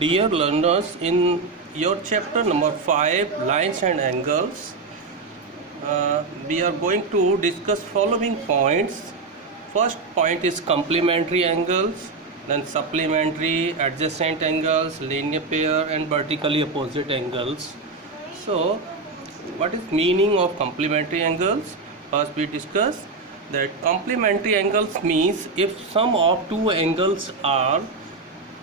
Dear learners, in your chapter number 5, Lines and Angles, we are going to discuss following points. First point is complementary angles, then supplementary, adjacent angles, linear pair and vertically opposite angles. So, what is meaning of complementary angles? First we discuss that complementary angles means if sum of two angles are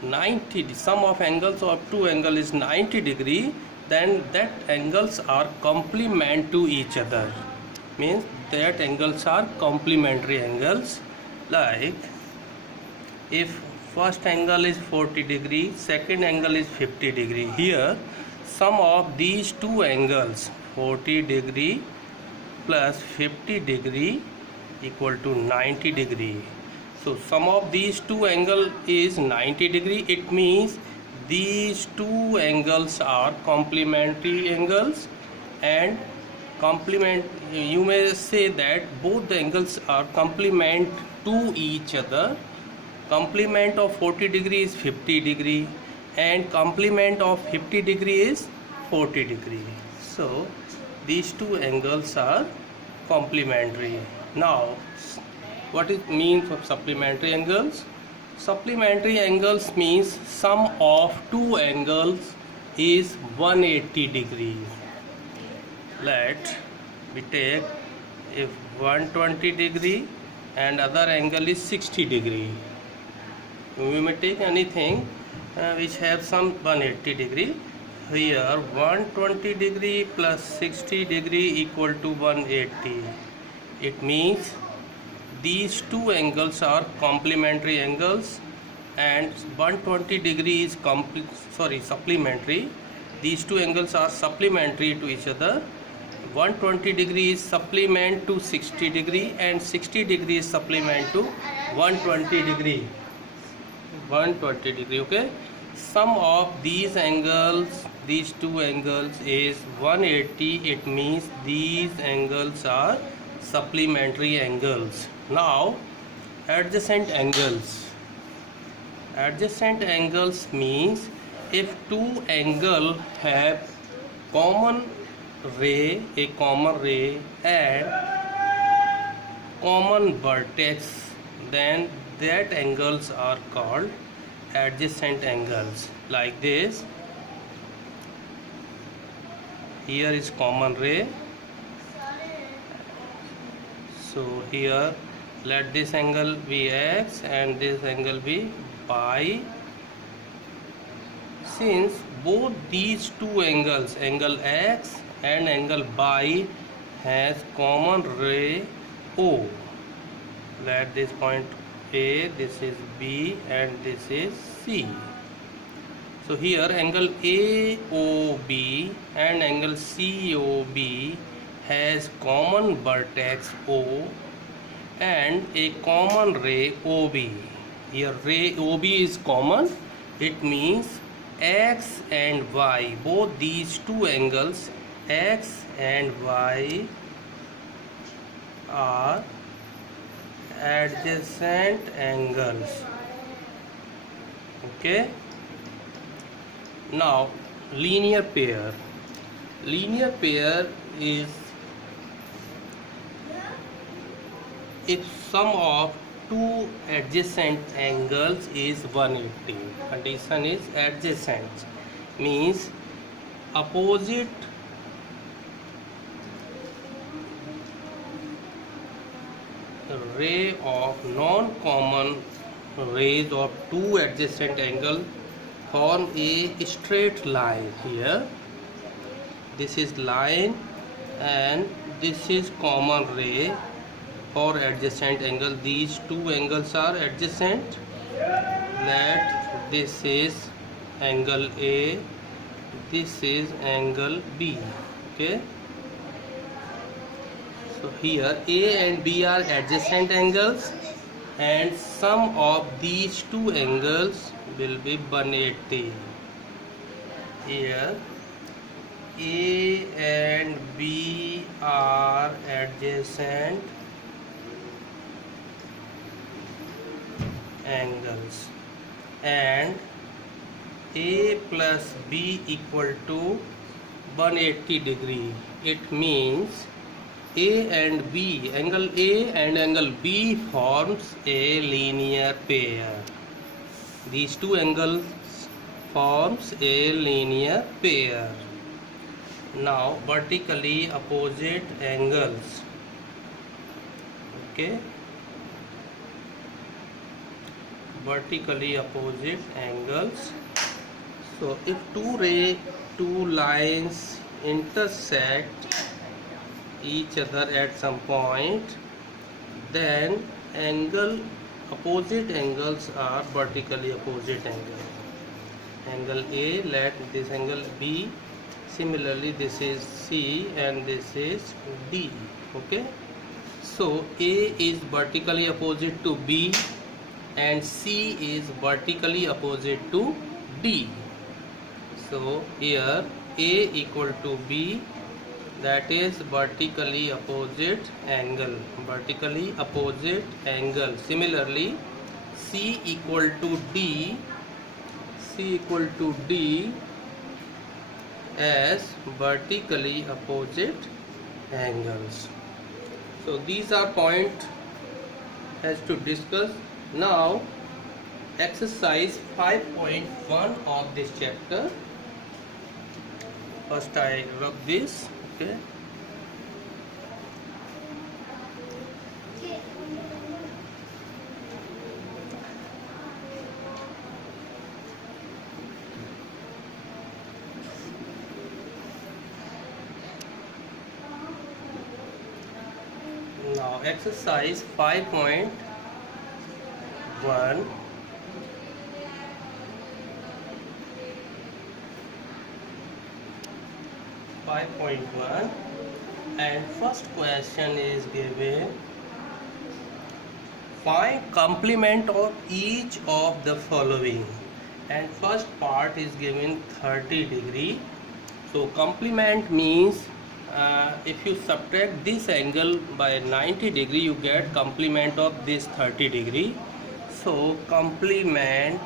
90, sum of angles of two angles is 90 degree, then that angles are complement to each other, means that angles are complementary angles. Like if first angle is 40 degree, second angle is 50 degree, here sum of these two angles 40 degree plus 50 degree equal to 90 degree. So sum of these two angles is 90 degree. It means these two angles are complementary angles, and complement, you may say that both the angles are complement to each other. Complement of 40 degree is 50 degree and complement of 50 degree is 40 degree. So these two angles are complementary. Now what it means of supplementary angles? Supplementary angles means sum of two angles is 180 degrees. Let we take if 120 degree and other angle is 60 degree. We may take anything which have some 180 degree. Here 120 degree plus 60 degree equal to 180. It means these two angles are complementary angles and 120 degree is supplementary. These two angles are supplementary to each other. 120 degree is supplement to 60 degree and 60 degree is supplement to 120 degree. 120 degree, okay. Sum of these angles, these two angles is 180. It means these angles are supplementary angles. Now adjacent angles. Adjacent angles means if two angles have common ray, a common ray and common vertex, then that angles are called adjacent angles. Like this, here is common ray, so here let this angle be x and this angle be y. Since both these two angles, angle x and angle y, has common ray O, let this point A, this is B and this is C. So here angle AOB and angle COB has common vertex O and a common ray OB. Here ray OB is common. It means X and Y, both these two angles X and Y are adjacent angles. Okay. Now linear pair. Linear pair is if sum of two adjacent angles is 180. Condition is adjacent, means opposite ray of non-common rays of two adjacent angles form a straight line. Here this is line and this is common ray for adjacent angle. These two angles are adjacent. Let this is angle A, this is angle B. Okay. So here A and B are adjacent angles and sum of these two angles will be 180. Here A and B are adjacent angles and A plus B equal to 180 degree. It means A and B, angle A and angle B forms a linear pair. These two angles forms a linear pair. Now vertically opposite angles. Okay. Vertically opposite angles. So if two lines intersect each other at some point, then opposite angles are vertically opposite angles. Angle A, let this angle B, similarly this is C and this is D. Okay, so A is vertically opposite to B and C is vertically opposite to D. So here A equal to B, that is vertically opposite angle. Similarly C equal to D as vertically opposite angles. So these are points has to discuss. Now exercise 5.1 of this chapter. First I rub this. Okay. Now exercise 5.1. 5.1 and first question is given, find complement of each of the following, and first part is given 30 degree. So complement means if you subtract this angle by 90 degree, you get complement of this 30 degree. So complement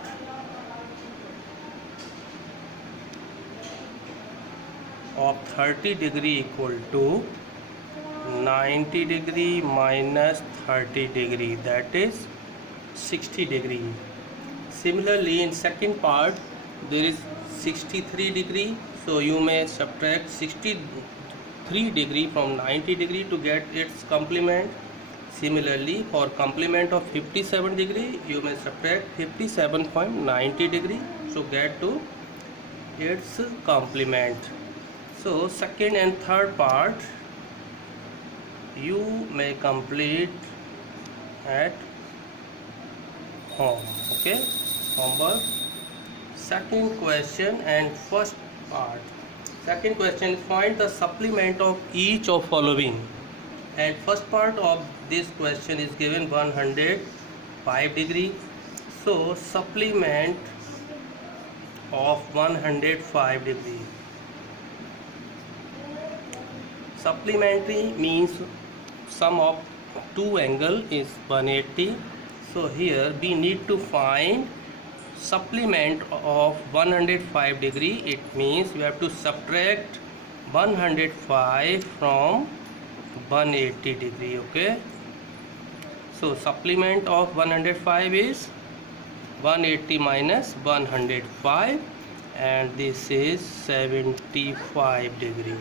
of 30 degree equal to 90 degree minus 30 degree, that is 60 degree. Similarly in second part there is 63 degree, so you may subtract 63 degree from 90 degree to get its complement. Similarly for complement of 57 degree, you may subtract 57 from 90 degree to get to its complement. So second and third part you may complete at home. Okay, homework. Second question and first part. Second question, find the supplement of each of following, and first part of this question is given 105 degree. So supplement of 105 degree. Supplementary means sum of two angle is 180. So here we need to find supplement of 105 degree. It means we have to subtract 105 from 180 degree. Okay, so supplement of 105 is 180 minus 105, and this is 75 degree.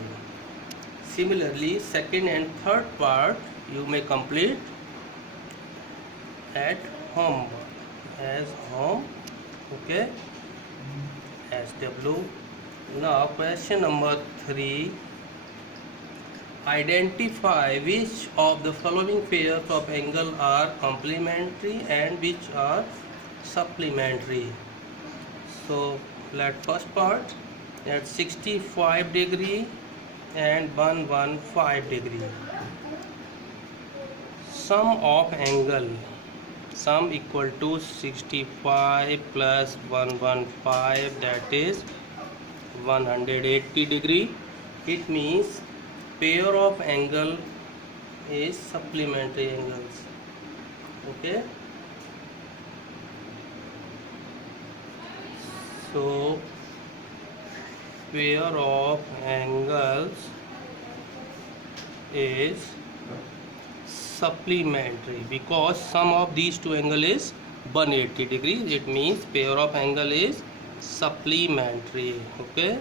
Similarly second and third part you may complete at home as home. Okay, SW. Now question number 3, identify which of the following pairs of angle are complementary and which are supplementary. So let first part at 65 degree and 115 degree. Sum of angle, sum equal to 65 plus 115, that is 180 degree. It means pair of angle is supplementary angles. Okay, So pair of angles is supplementary because sum of these two angle is 180 degrees. It means pair of angle is supplementary. Okay.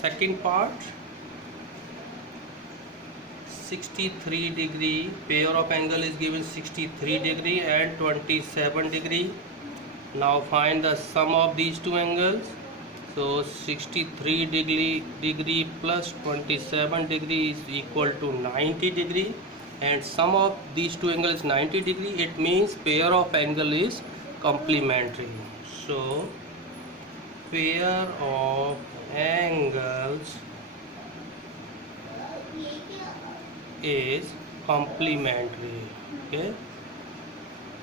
Second part, 63 degree, pair of angle is given 63 degree and 27 degree. Now find the sum of these two angles. So 63 degree plus 27 degree is equal to 90 degree, and sum of these two angles is 90 degree. It means pair of angle is complementary. So pair of angles is complementary. Okay,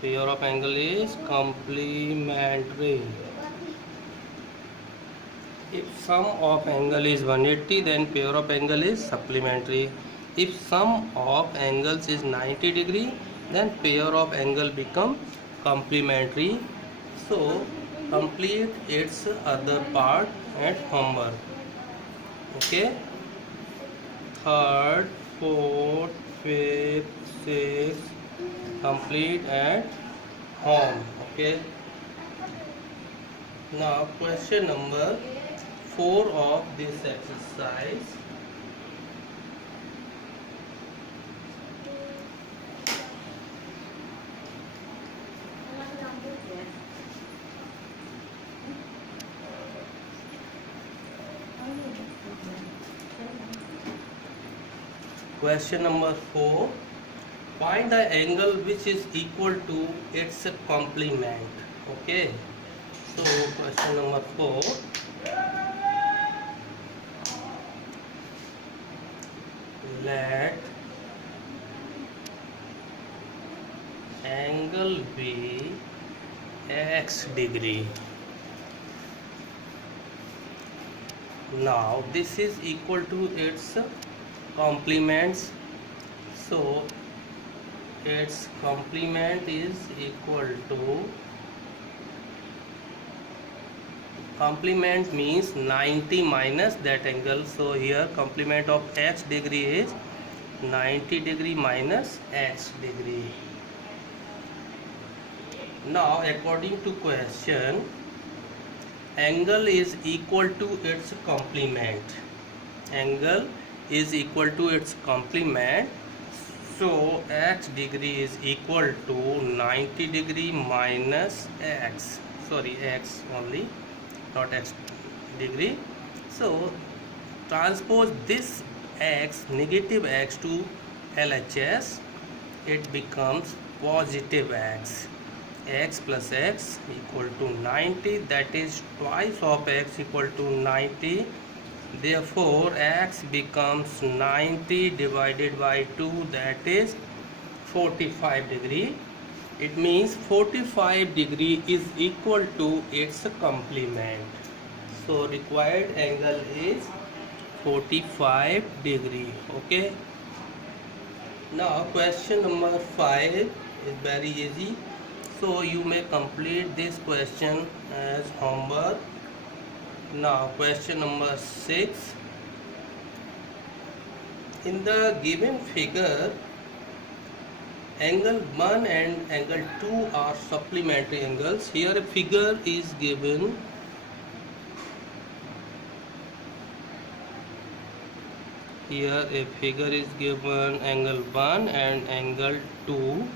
pair of angle is complementary. If sum of angle is 180, then pair of angle is supplementary. If sum of angles is 90 degree, then pair of angle become complementary. So complete its other part at homework. Okay, third, fourth, fifth, sixth, complete at home. Okay. Now question number 4 of this exercise. Question number 4. Find the angle which is equal to its complement. Okay. So question number 4. Let angle be x degree. Now this is equal to its complements. So its complement is equal to, complement means 90 minus that angle. So here complement of x degree is 90 degree minus x degree. Now according to question, angle is equal to its complement. Angle is equal to its complement. So x degree is equal to 90 degree minus x. Sorry, x only, not x degree. So transpose this x, negative x, to LHS. It becomes positive x. X plus x equal to 90, that is twice of x equal to 90. Therefore x becomes 90 divided by 2, that is 45 degree. It means 45 degree is equal to its complement. So required angle is 45 degree. Okay. Now question number 5 is very easy. So you may complete this question as homework. Now question number 6. In the given figure, angle 1 and angle 2 are supplementary angles. Here a figure is given. Here a figure is given, angle 1 and angle 2.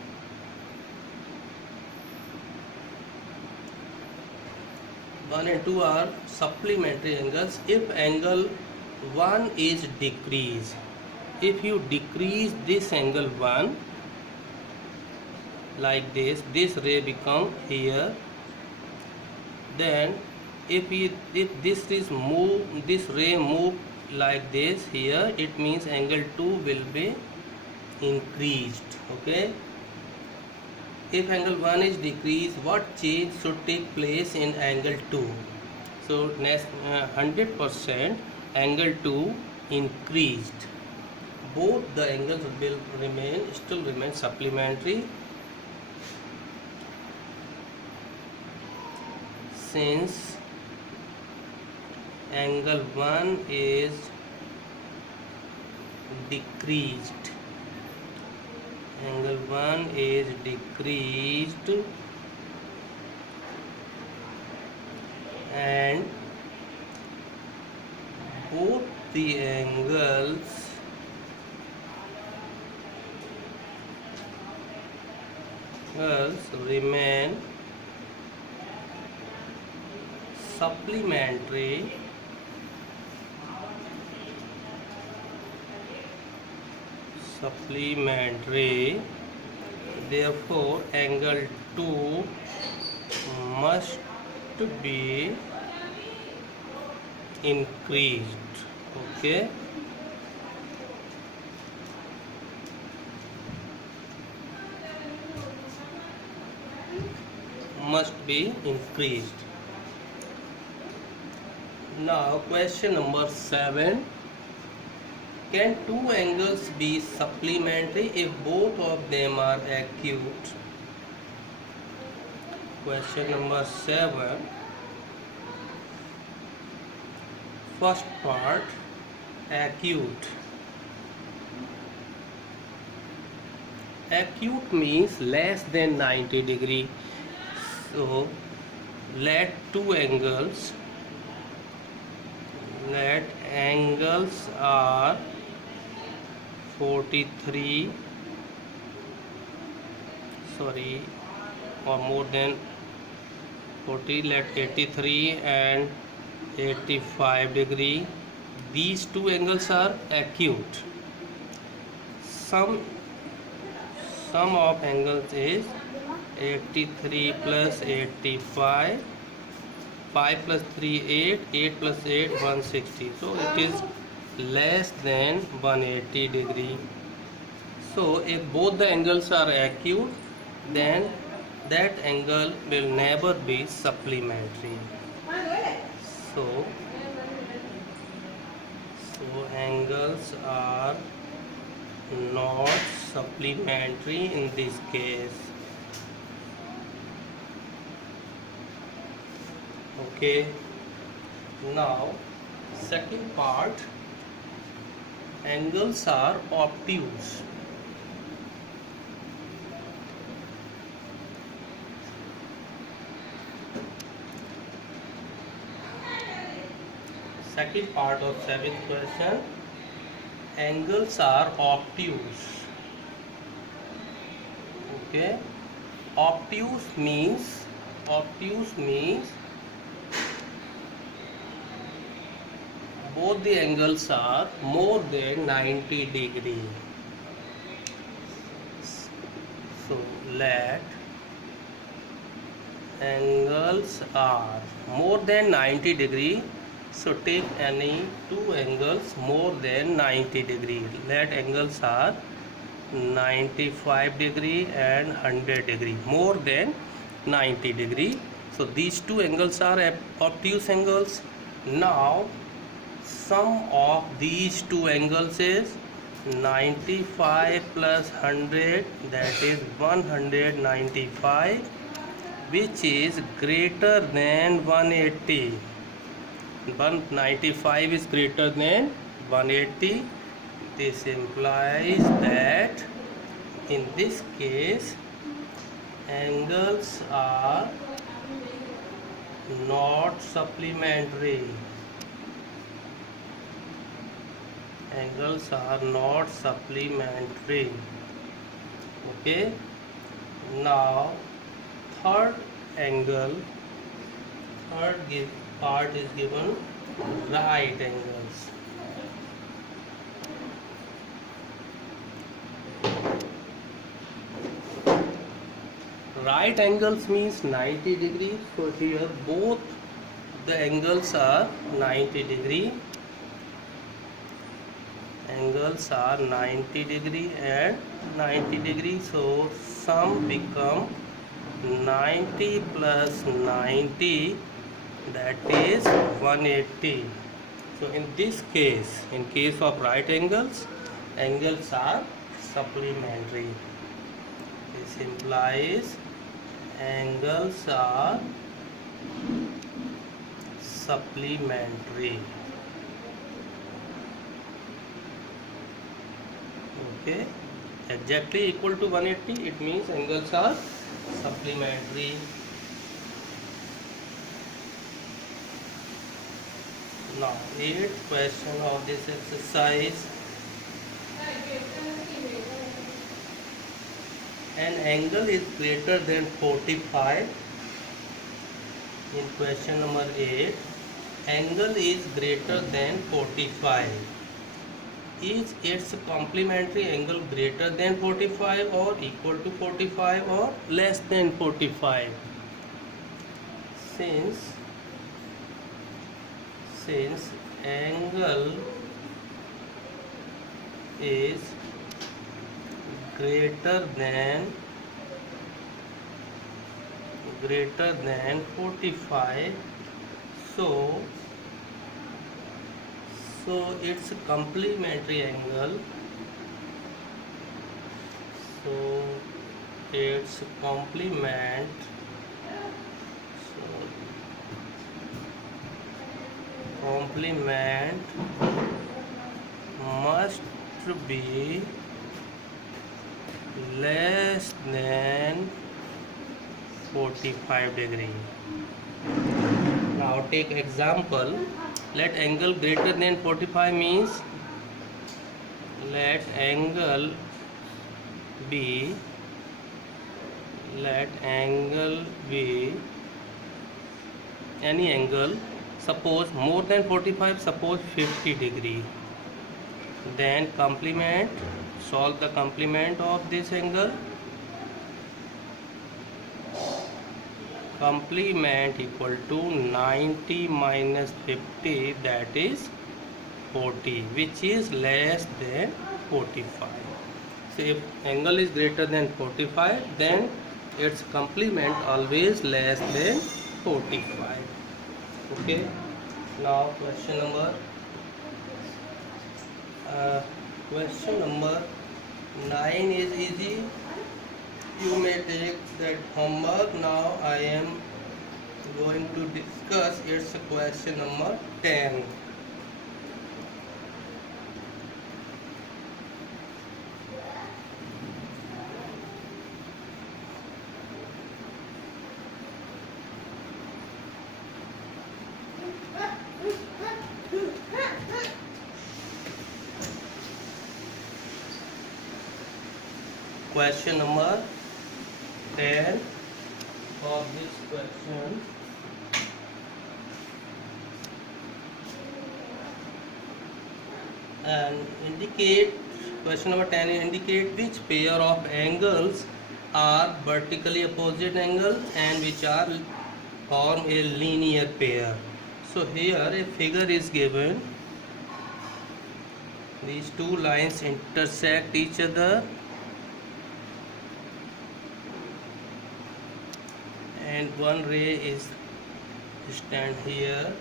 One and 2 are supplementary angles. If angle 1 is decreased, if you decrease this angle 1 like this ray become here. Then if this is this ray move like this here, it means angle 2 will be increased. Okay. If angle 1 is decreased, what change should take place in angle 2? So next 100% angle 2 increased. Both the angles will still remain supplementary. since angle 1 is decreased, angle 1 is decreased and both the angles remain supplementary therefore angle 2 must be increased. Okay, must be increased. Now question number 7. Can two angles be supplementary if both of them are acute? Question number 7. First part, acute. Acute means less than 90 degree. So let angles are 43 or more than 40, let 83 and 85 degree. These two angles are acute. Sum of angles is 83 plus 85, 5 plus 3 8, 8 plus 8 160, so it is less than 180 degree. So if both the angles are acute, then that angle will never be supplementary. So angles are not supplementary in this case. Okay, now second part, angles are obtuse. Second part of 7th question, angles are obtuse. Okay, obtuse means both the angles are more than 90 degree. So let angles are more than 90 degree. So take any two angles more than 90 degree. Let angles are 95 degree and 100 degree, more than 90 degree. So these two angles are obtuse angles. Now sum of these two angles is 95 plus 100, that is 195, which is greater than 180. 195 is greater than 180. This implies that in this case angles are not supplementary. Angles are not supplementary. Okay, now third part is given, right angles. Right angles means 90 degrees. So here both the angles are 90 degree. Angles are 90 degree and 90 degree. So sum become 90 plus 90, that is 180. So in this case, in case of right angles, angles are supplementary. This implies angles are supplementary. Okay, exactly equal to 180, it means angles are supplementary. Now, 8th question of this exercise. An angle is greater than 45. In question number 8, angle is greater than 45. Is its complementary angle greater than 45 or equal to 45 or less than 45? Since angle is greater than 45, so its complementary angle, complement must be less than 45 degree. Now take example. Let angle greater than 45 means let angle be any angle. Suppose more than 45, suppose 50 degree. Then solve the complement of this angle. Complement equal to 90 minus 50, that is 40, which is less than 45. So if angle is greater than 45, then its complement always less than 45. Okay. Now question number 9 is easy. You may take that homework. Now I am going to discuss its question number 10. Question number 10 of this question. And question number 10 indicate which pair of angles are vertically opposite angles and which are form a linear pair. So here a figure is given. These two lines intersect each other, and one ray is stand here.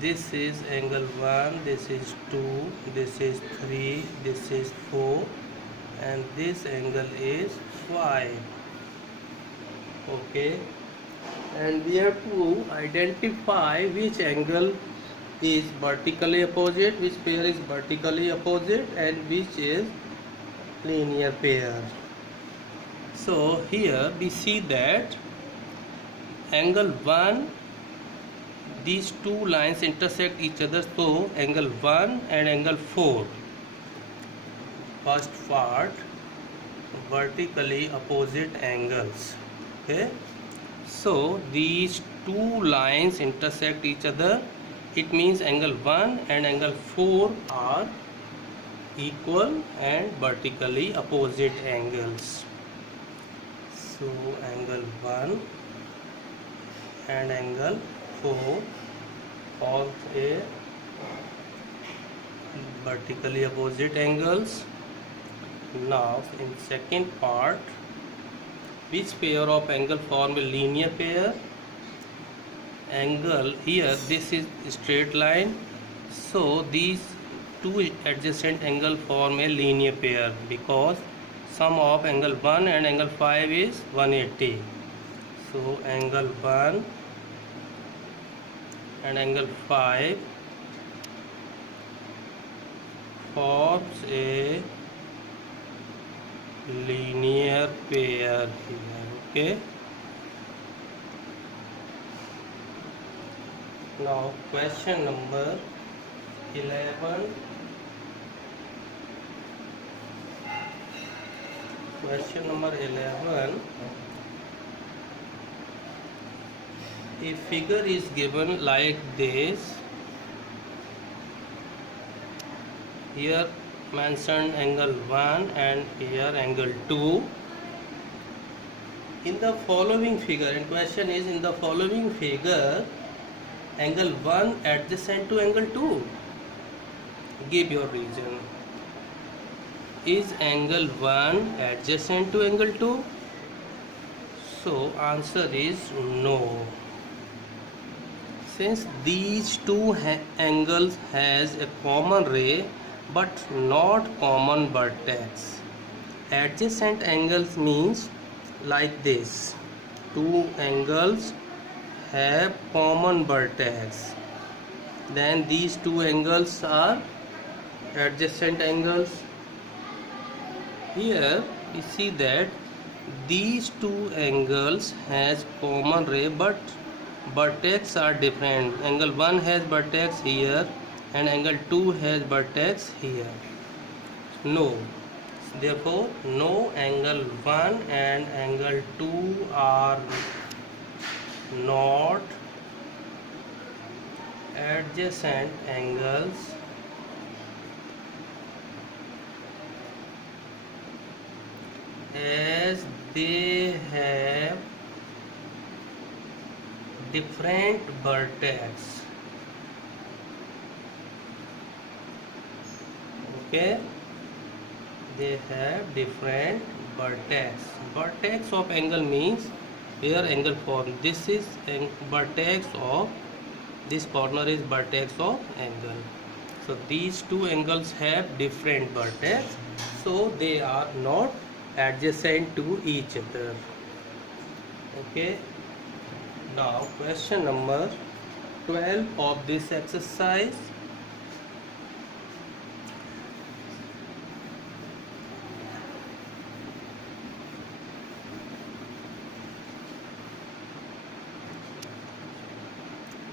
This is angle 1, this is 2, this is 3, this is 4, and this angle is 5. Okay, and we have to identify which angle is vertically opposite, which pair is vertically opposite, and which is linear pair. So here we see that angle 1, these two lines intersect each other, so angle 1 and angle 4, first part, vertically opposite angles. Okay, so these two lines intersect each other. It means angle 1 and angle 4 are equal and vertically opposite angles. So angle 1 and angle 4 form a vertically opposite angles. Now in second part, which pair of angle form a linear pair? Angle here, this is straight line, so these two adjacent angle form a linear pair because sum of angle 1 and angle 5 is 180. So angle 1 and angle 5 forms a linear pair here. Okay, now question number 11. Question number 11. A figure is given like this. Here mentioned angle 1 and here angle 2. In the following figure, and question is, in the following figure, angle 1 adjacent to angle 2. Give your reason. Is angle 1 adjacent to angle 2? So answer is no. Since these two angles has a common ray but not common vertex. Adjacent angles means like this. Two angles have common vertex. Then these two angles are adjacent angles. Here we see that these two angles has common ray but vertex are different. Angle 1 has vertex here and angle 2 has vertex here. No. Therefore, no, angle 1 and angle 2 are not adjacent angles as they have different vertex. Okay, they have different vertex. Vertex of angle means here angle form. This is vertex of this corner is vertex of angle. So these two angles have different vertex, so they are not adjacent to each other. Okay. Now question number 12 of this exercise.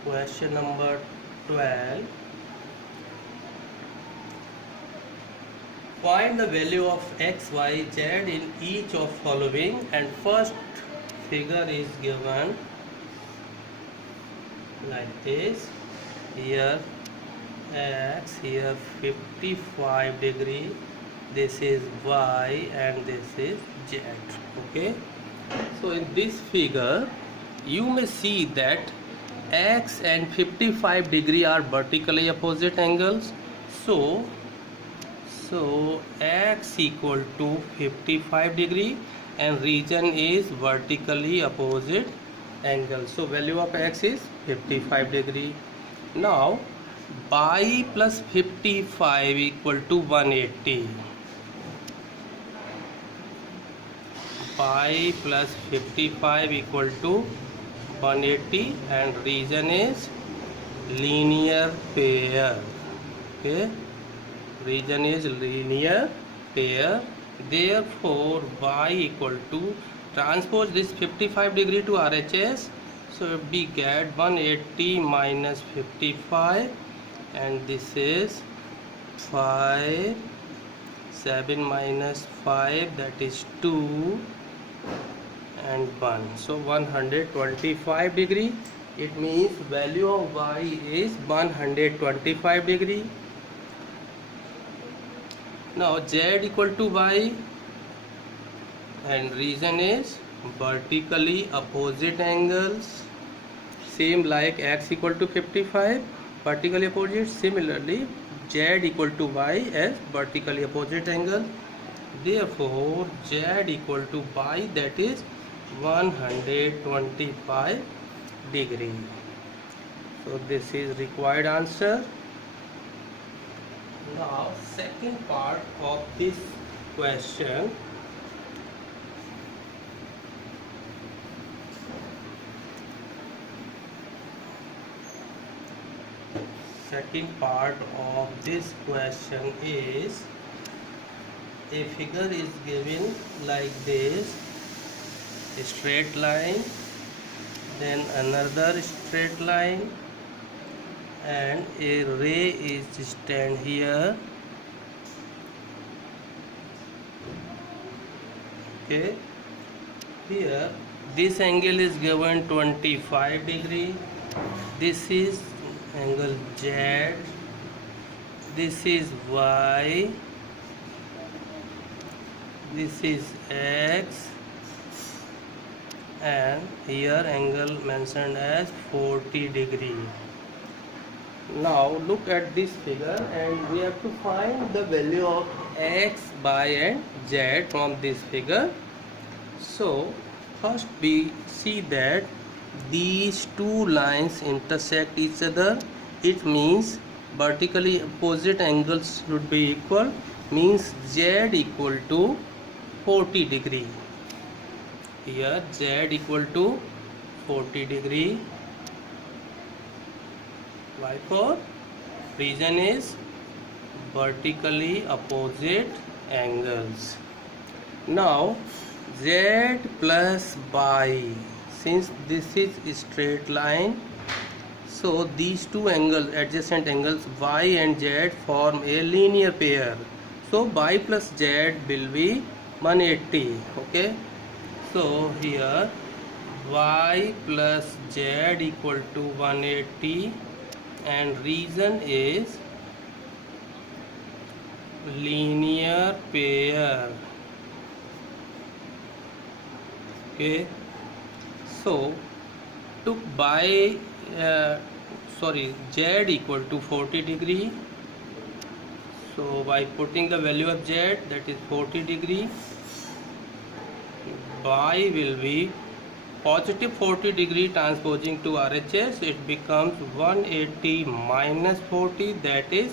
Question number 12. Find the value of x, y, z in each of following, and first figure is given like this. Here x, here 55 degree, this is y and this is z. Okay, so in this figure you may see that x and 55 degree are vertically opposite angles. So x equal to 55 degree and region is vertically opposite angle. So value of x is 55 degree. Now y plus 55 equal to 180. Y plus 55 equal to 180 and region is linear pair. Okay, region is linear pair. Therefore y equal to, transpose this 55 degree to RHS, so we get 180 minus 55 and this is 5, 7 minus 5 that is 2 and 1, so 125 degree. It means value of y is 125 degree. Now z equal to y and region is vertically opposite angles, same like x equal to 55 vertically opposite. Similarly z equal to y as vertically opposite angle. Therefore z equal to y, that is 125 degree. So this is required answer. Now second part of this question. second part of this question is a figure is given like this, a straight line, then another straight line, and a ray is stand here. Okay, here this angle is given 25 degree. This is angle Z, this is Y, this is X, and here angle mentioned as 40 degree. Now look at this figure and we have to find the value of X, Y and Z from this figure. So first we see that these two lines intersect each other. It means vertically opposite angles should be equal, means Z equal to 40 degree. Here Z equal to 40 degree. Why for? Reason is vertically opposite angles. Now Z plus Y, since this is a straight line, so these two angles, adjacent angles Y and Z, form a linear pair. So Y plus Z will be 180. Okay, so here Y plus Z equal to 180, and reason is linear pair. Okay, so took by Z equal to 40 degree. So by putting the value of Z, that is 40 degree, Y will be positive 40 degree transposing to RHS, it becomes 180 minus 40, that is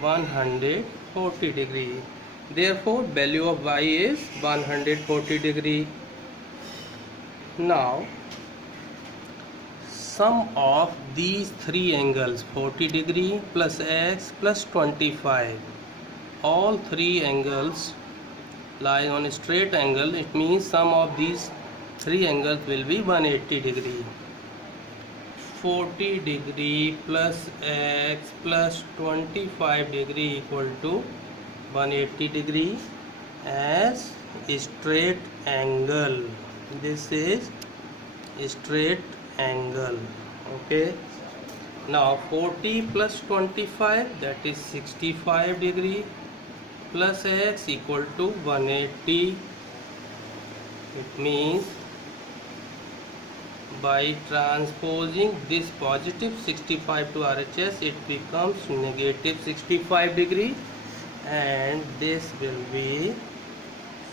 140 degree. Therefore value of Y is 140 degree. Now sum of these three angles, 40 degree plus X plus 25, all three angles lie on a straight angle. It means sum of these three angles will be 180 degree. 40 degree plus X plus 25 degree equal to 180 degree as a straight angle. This is a straight angle. Okay, now 40 plus 25, that is 65 degree, plus X equal to 180. It means by transposing this positive 65 to RHS, it becomes negative 65 degree, and this will be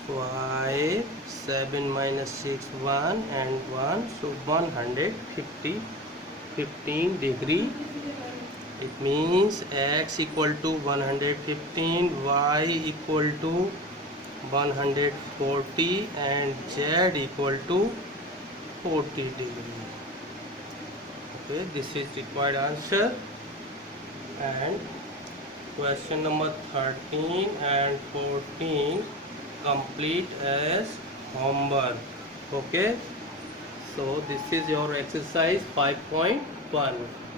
5, 7 minus 6, 1 and 1, so 15 degree. It means X equal to 115, Y equal to 140 and Z equal to 40 degree. Okay, this is required answer. And question number 13 and 14 complete as homework. Okay, so this is your exercise 5.1.